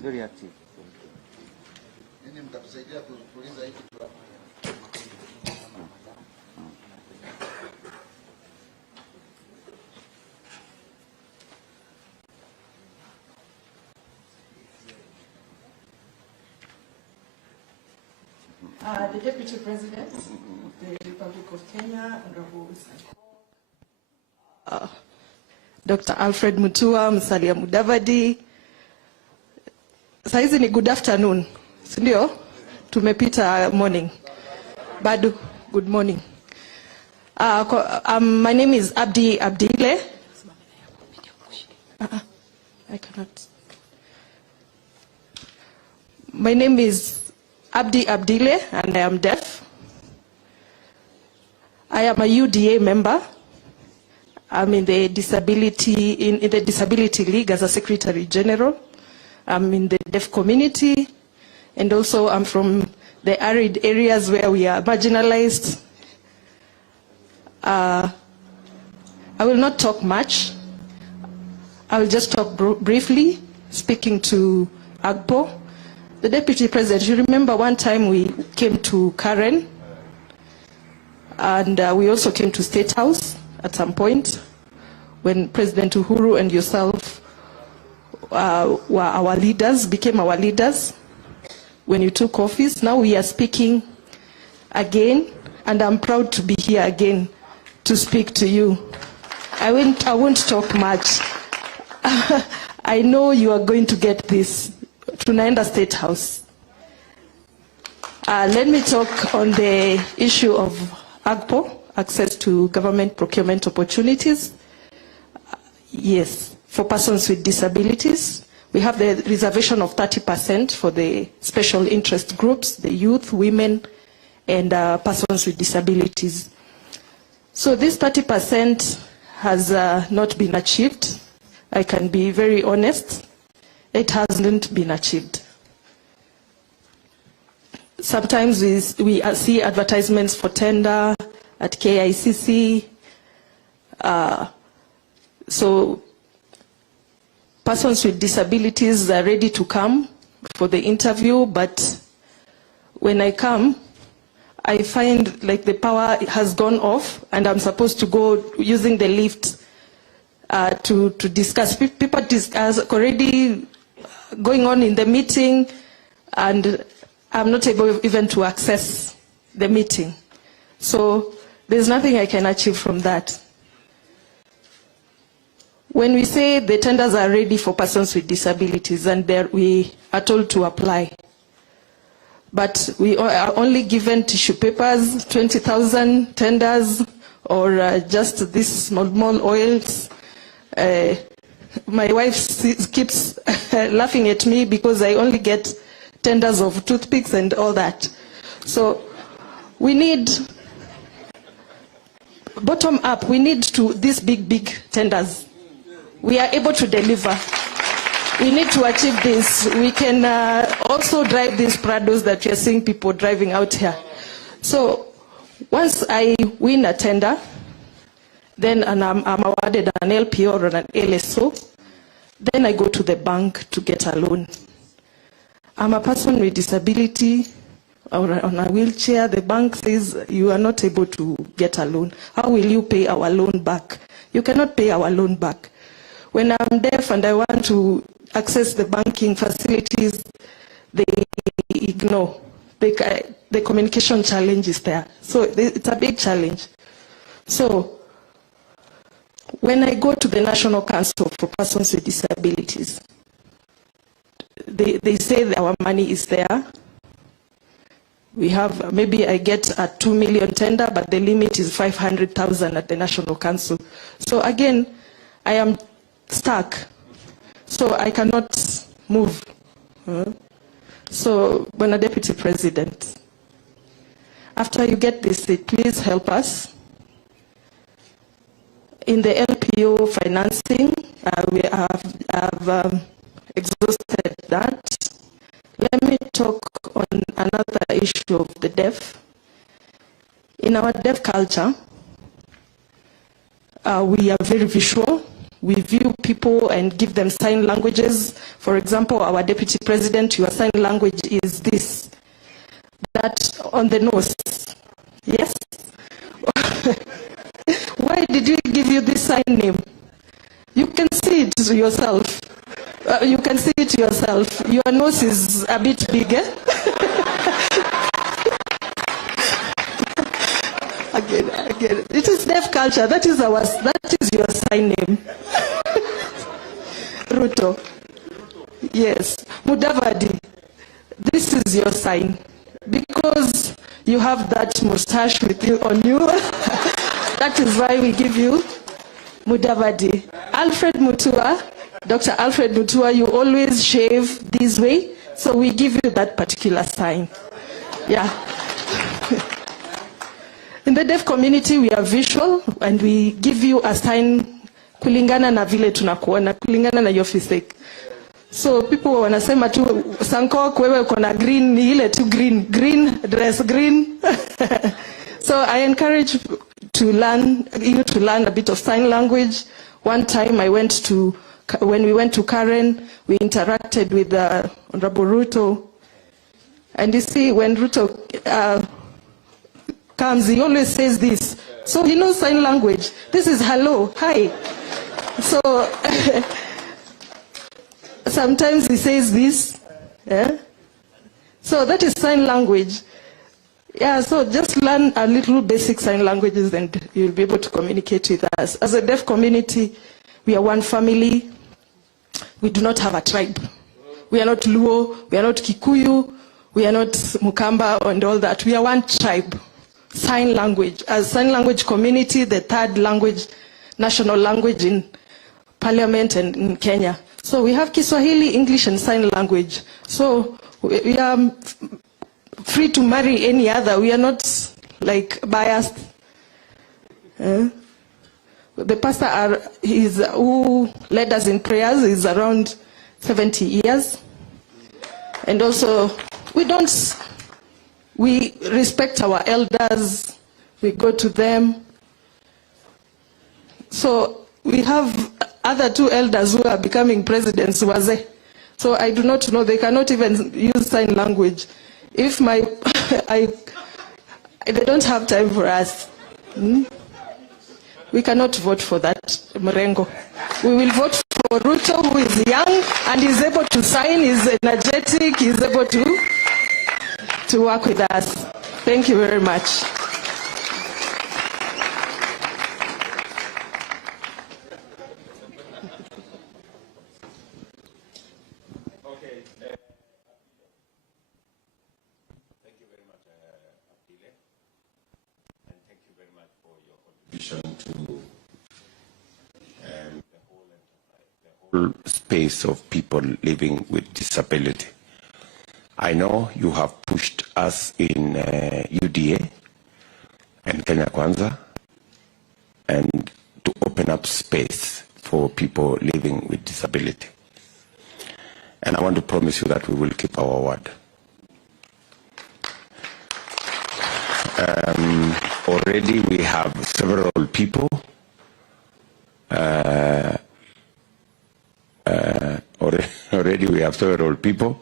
very active. The Deputy President of the Republic of Kenya, Honorable Dr. Alfred Mutua, Musalia Mudavadi. Saizi ni good afternoon, sindio? Tumepita morning. Badu, good morning. My name is Abdi Abdile. I cannot. My name is Abdi Abdile, and I am deaf. I am a UDA member. I'm in the Disability League as a Secretary General. I'm in the deaf community, and also I'm from the arid areas where we are marginalized. I will not talk much. I will just talk briefly, speaking to Agpo. The Deputy President, you remember one time we came to Karen, and we also came to State House at some point when President Uhuru and yourself were our leaders, became our leaders when you took office. Now we are speaking again, and I'm proud to be here again to speak to you. I won't talk much. I know you are going to get this. Tunaenda State House. Let me talk on the issue of AGPO, access to government procurement opportunities. Yes, for persons with disabilities. We have the reservation of 30% for the special interest groups, the youth, women, and persons with disabilities. So this 30% has not been achieved. I can be very honest. It hasn't been achieved. Sometimes we see advertisements for tender at KICC. So persons with disabilities are ready to come for the interview, but when I come, I find like the power has gone off, and I'm supposed to go using the lift to discuss. People discuss already going on in the meeting, and I'm not able even to access the meeting. So there's nothing I can achieve from that. When we say the tenders are ready for persons with disabilities, and we are told to apply, but we are only given tissue papers, 20,000 tenders, or just these small oils. My wife keeps laughing at me because I only get tenders of toothpicks and all that. So we need, bottom up, we need these big tenders. We are able to deliver. We need to achieve this. We can also drive these Prados that you're seeing people driving out here. So once I win a tender, then I'm awarded an LPO or an LSO, then I go to the bank to get a loan. I'm a person with disability or on a wheelchair. The bank says you are not able to get a loan. How will you pay our loan back? You cannot pay our loan back. When I'm deaf and I want to access the banking facilities, they ignore. The communication challenge is there. So it's a big challenge. So when I go to the National Council for Persons with Disabilities, they say our money is there. We have, maybe I get a 2 million tender, but the limit is 500,000 at the National Council. So again, I am stuck. So I cannot move. So when a Deputy President, after you get this, please help us. In the LPO financing, we have exhausted that. Let me talk on another issue of the deaf. In our deaf culture, we are very visual. we view people and give them sign languages. For example, our deputy president, your sign language is this, that on the nose. Yes? Why did we give you this sign name? You can see it yourself. You can see it yourself. Your nose is a bit bigger. Again. It is deaf culture. That is your sign name. Ruto. Yes. Mudavadi. This is your sign. Because you have that mustache with you on you. That is why we give you Mudavadi. Alfred Mutua, Dr. Alfred Mutua, you always shave this way, so we give you that particular sign. Yeah. In the deaf community, we are visual, and we give you a sign kulingana na vile tunakuona, kulingana na your physique. So people wanasema tu Sankok wewe uko na green, ni ile tu green dress green. So I encourage you to learn a bit of sign language. One time when we went to Karen, we interacted with Honorable Ruto. And you see, when Ruto comes, he always says this. So he knows sign language. This is hello, hi. So sometimes he says this. Yeah? So that is sign language. Yeah, so just learn a little basic sign languages and you'll be able to communicate with us. As a deaf community, we are one family. We do not have a tribe. We are not Luo, we are not Kikuyu, we are not Mukamba and all that. We are one tribe. Sign language. As sign language community, the third language, national language in Parliament and in Kenya. So we have Kiswahili, English, and sign language. So we are free to marry any other. We are not like biased. The pastor who led us in prayers is around 70 years. And also, we respect our elders, we go to them. So we have other two elders who are becoming presidents, Waze. So I do not know, they cannot even use sign language. If they don't have time for us. We cannot vote for that Mrengo. We will vote for Ruto, who is young and is able to sign, is energetic, is able to work with us. Thank you very much. Space of people living with disability. I know you have pushed us in UDA and Kenya Kwanza and to open up space for people living with disability. And I want to promise you that we will keep our word. Already we have several people already we have several people